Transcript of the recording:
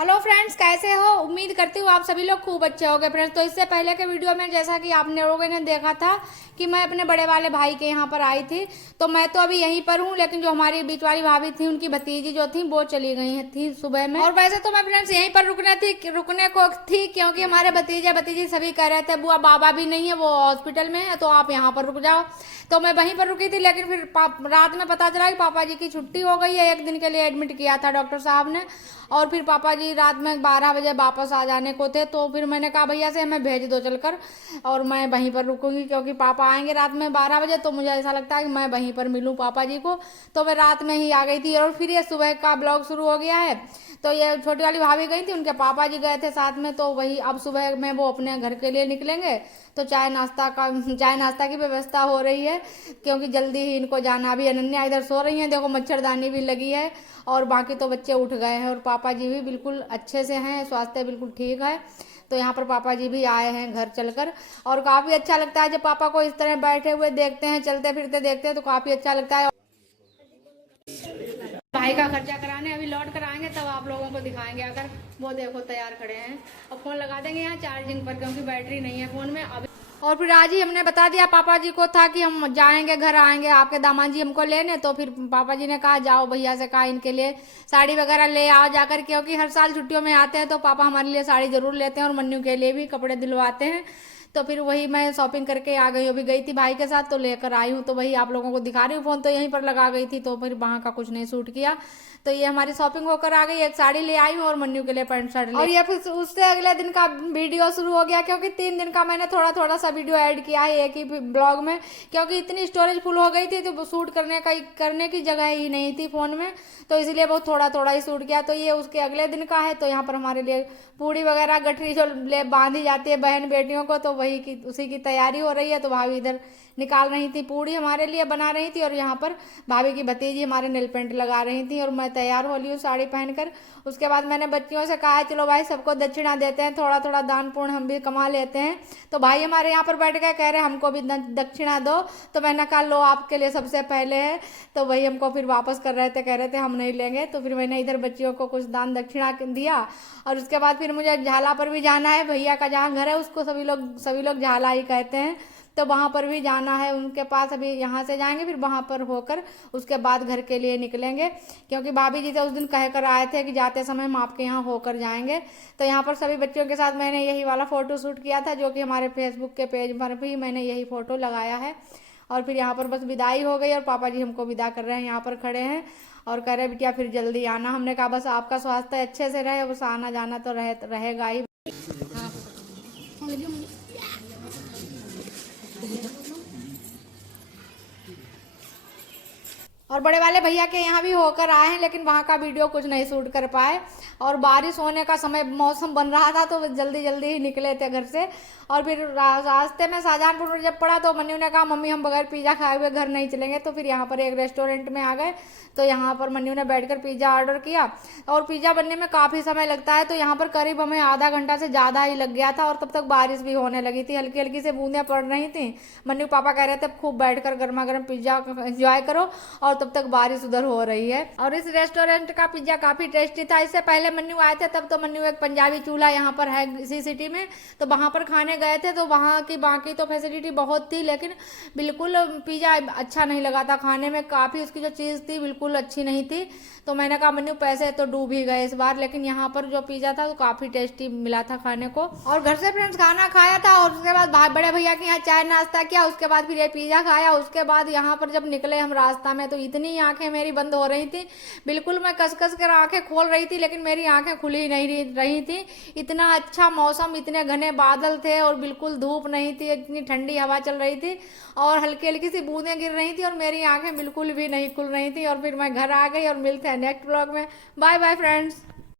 Hello friends, कैसे हो? उम्मीद करती हूँ आप सभी लोग खूब अच्छे होंगे फ्रेंड्स। तो इससे पहले के वीडियो में जैसा कि आप लोगों ने देखा था कि मैं अपने बड़े वाले भाई के यहाँ पर आई थी, तो मैं तो अभी यहीं पर हूँ, लेकिन जो हमारी बीच वाली भाभी थी उनकी भतीजी जो थी वो चली गई थी सुबह में। और वैसे तो मैं फ्रेंड्स यहीं पर रुकने को थी, क्योंकि हमारे भतीजे भतीजी सभी कह रहे थे बुआ बाबा भी नहीं है, वो हॉस्पिटल में है, तो आप यहाँ पर रुक जाओ। तो मैं वहीं पर रुकी थी, लेकिन फिर रात में पता चला कि पापा जी की छुट्टी हो गई है, 1 दिन के लिए एडमिट किया था डॉक्टर साहब ने। और फिर पापा जी रात में 12 बजे वापस आ जाने को थे, तो फिर मैंने कहा भैया से हमें भेज दो चलकर, और मैं वहीं पर रुकूंगी, क्योंकि पापा आएंगे रात में 12 बजे, तो मुझे ऐसा लगता है कि मैं वहीं पर मिलूं पापा जी को। तो मैं रात में ही आ गई थी, और फिर ये सुबह का ब्लॉग शुरू हो गया है। तो ये छोटी वाली भाभी गई थी, उनके पापा जी गए थे साथ में, तो वही अब सुबह में वो अपने घर के लिए निकलेंगे। तो चाय नाश्ता की व्यवस्था हो रही है, क्योंकि जल्दी ही इनको जाना। भी अनन्या इधर सो रही है, देखो मच्छरदानी भी लगी है, और बाकी तो बच्चे उठ गए हैं, और पापा जी भी बिल्कुल अच्छे से हैं, स्वास्थ्य बिल्कुल ठीक है। तो यहाँ पर पापा जी भी आए हैं घर चलकर, और काफ़ी अच्छा लगता है जब पापा को इस तरह बैठे हुए देखते हैं, चलते फिरते देखते हैं, तो काफ़ी अच्छा लगता है। भाई का खर्चा कराने अभी लौट कर आएंगे, तब आप लोगों को दिखाएंगे। अगर वो देखो तैयार खड़े हैं, और फ़ोन लगा देंगे यहाँ चार्जिंग पर, क्योंकि बैटरी नहीं है फ़ोन में अभी। और फिर आज ही हमने बता दिया पापा जी को था कि हम जाएंगे, घर आएंगे आपके दामाद जी हमको लेने, तो फिर पापा जी ने कहा जाओ भैया से कहा इनके लिए साड़ी वगैरह ले आओ जाकर, क्योंकि हर साल छुट्टियों में आते हैं तो पापा हमारे लिए साड़ी ज़रूर लेते हैं, और मन्नू के लिए भी कपड़े दिलवाते हैं। तो फिर वही मैं शॉपिंग करके आ गई, अभी गई थी भाई के साथ, तो लेकर आई हूँ, तो वही आप लोगों को दिखा रही हूँ। फ़ोन तो यहीं पर लगा गई थी, तो फिर वहाँ का कुछ नहीं सूट किया। तो ये हमारी शॉपिंग होकर आ गई, एक साड़ी ले आई हूँ और मन्नू के लिए पैंट शर्ट ले। और ये फिर उससे अगले दिन का वीडियो शुरू हो गया, क्योंकि 3 दिन का मैंने थोड़ा थोड़ा सा वीडियो ऐड किया है एक ही ब्लॉग में, क्योंकि इतनी स्टोरेज फुल हो गई थी, तो शूट करने की जगह ही नहीं थी फ़ोन में, तो इसलिए बहुत थोड़ा थोड़ा ही शूट किया। तो ये उसके अगले दिन का है, तो यहाँ पर हमारे लिए पूड़ी वगैरह गठरी जो ले बांधी जाती है बहन बेटियों को, तो वही की उसी की तैयारी हो रही है। तो भाभी इधर निकाल रही थी पूड़ी, हमारे लिए बना रही थी, और यहाँ पर भाभी की भतीजी हमारे नेल पेंट लगा रही थी, और मैं तैयार हो ली हूँ साड़ी पहनकर। उसके बाद मैंने बच्चियों से कहा चलो भाई सबको दक्षिणा देते हैं, थोड़ा थोड़ा दान पुण्य हम भी कमा लेते हैं। तो भाई हमारे यहाँ पर बैठ गए, कह रहे हमको भी दक्षिणा दो। तो मैंने कहा लो आपके लिए सबसे पहले है। तो वही हमको फिर वापस कर रहे थे, कह रहे थे हम नहीं लेंगे, तो फिर मैंने इधर बच्चियों को कुछ दान दक्षिणा दिया। और उसके बाद फिर मुझे झाला पर भी जाना है, भैया का जहाँ घर है उसको सभी लोग झाला ही कहते हैं, तो वहाँ पर भी जाना है उनके पास। अभी यहाँ से जाएंगे, फिर वहाँ पर होकर उसके बाद घर के लिए निकलेंगे, क्योंकि भाभी जी से उस दिन कह कर आए थे कि जाते समय हम आपके यहाँ होकर जाएंगे। तो यहाँ पर सभी बच्चों के साथ मैंने यही वाला फ़ोटो शूट किया था, जो कि हमारे फेसबुक के पेज पर भी मैंने यही फ़ोटो लगाया है। और फिर यहाँ पर बस विदाई हो गई, और पापा जी हमको विदा कर रहे हैं, यहाँ पर खड़े हैं और कह रहे बिटिया फिर जल्दी आना। हमने कहा बस आपका स्वास्थ्य अच्छे से रहे, बस आना जाना तो रहेगा ही। और बड़े वाले भैया के यहाँ भी होकर आए हैं, लेकिन वहाँ का वीडियो कुछ नहीं शूट कर पाए, और बारिश होने का समय मौसम बन रहा था, तो जल्दी जल्दी ही निकले थे घर से। और फिर रास्ते में शाहजहानपुर जब पड़ा, तो मन्नू ने कहा मम्मी हम बगैर पिज़्ज़ा खाए हुए घर नहीं चलेंगे, तो फिर यहाँ पर एक रेस्टोरेंट में आ गए। तो यहाँ पर मन्नू ने बैठकर पिज़्ज़ा ऑर्डर किया, और पिज़्ज़ा बनने में काफ़ी समय लगता है, तो यहाँ पर करीब हमें आधा घंटा से ज़्यादा ही लग गया था, और तब तक बारिश भी होने लगी थी, हल्की हल्की से बूंदें पड़ रही थी। मन्नू पापा कह रहे थे खूब बैठकर गर्मा गर्म पिज़्ज़ा एंजॉय करो, और तब तक बारिश उधर हो रही है। और इस रेस्टोरेंट का पिज्जा काफी टेस्टी था। इससे पहले मन्नू आए थे, तब तो मन्नू एक पंजाबी चूल्हा यहाँ पर है इसी सिटी में, तो वहाँ पर खाने गए थे, तो वहाँ की बाकी तो फैसिलिटी बहुत थी, लेकिन बिल्कुल पिज्जा अच्छा नहीं लगा था खाने में, काफ़ी उसकी जो चीज़ थी बिल्कुल अच्छी नहीं थी। तो मैंने कहा मन्नू पैसे तो डूब ही गए इस बार, लेकिन यहाँ पर जो पिज्जा था वो काफ़ी टेस्टी मिला था खाने को। और घर से फ्रेंड्स खाना खाया था, और उसके बाद बड़े भैया के यहाँ चाय नाश्ता किया, उसके बाद फिर ये पिज्जा खाया। उसके बाद यहाँ पर जब निकले हम रास्ता में, तो इतनी आंखें मेरी बंद हो रही थी, बिल्कुल मैं कस कस कर आंखें खोल रही थी, लेकिन मेरी आंखें खुली नहीं रही थी। इतना अच्छा मौसम, इतने घने बादल थे, और बिल्कुल धूप नहीं थी, इतनी ठंडी हवा चल रही थी, और हल्की हल्की सी बूंदें गिर रही थी, और मेरी आंखें बिल्कुल भी नहीं खुल रही थी। और फिर मैं घर आ गई, और मिलते हैं नेक्स्ट ब्लॉग में। Bye bye friends.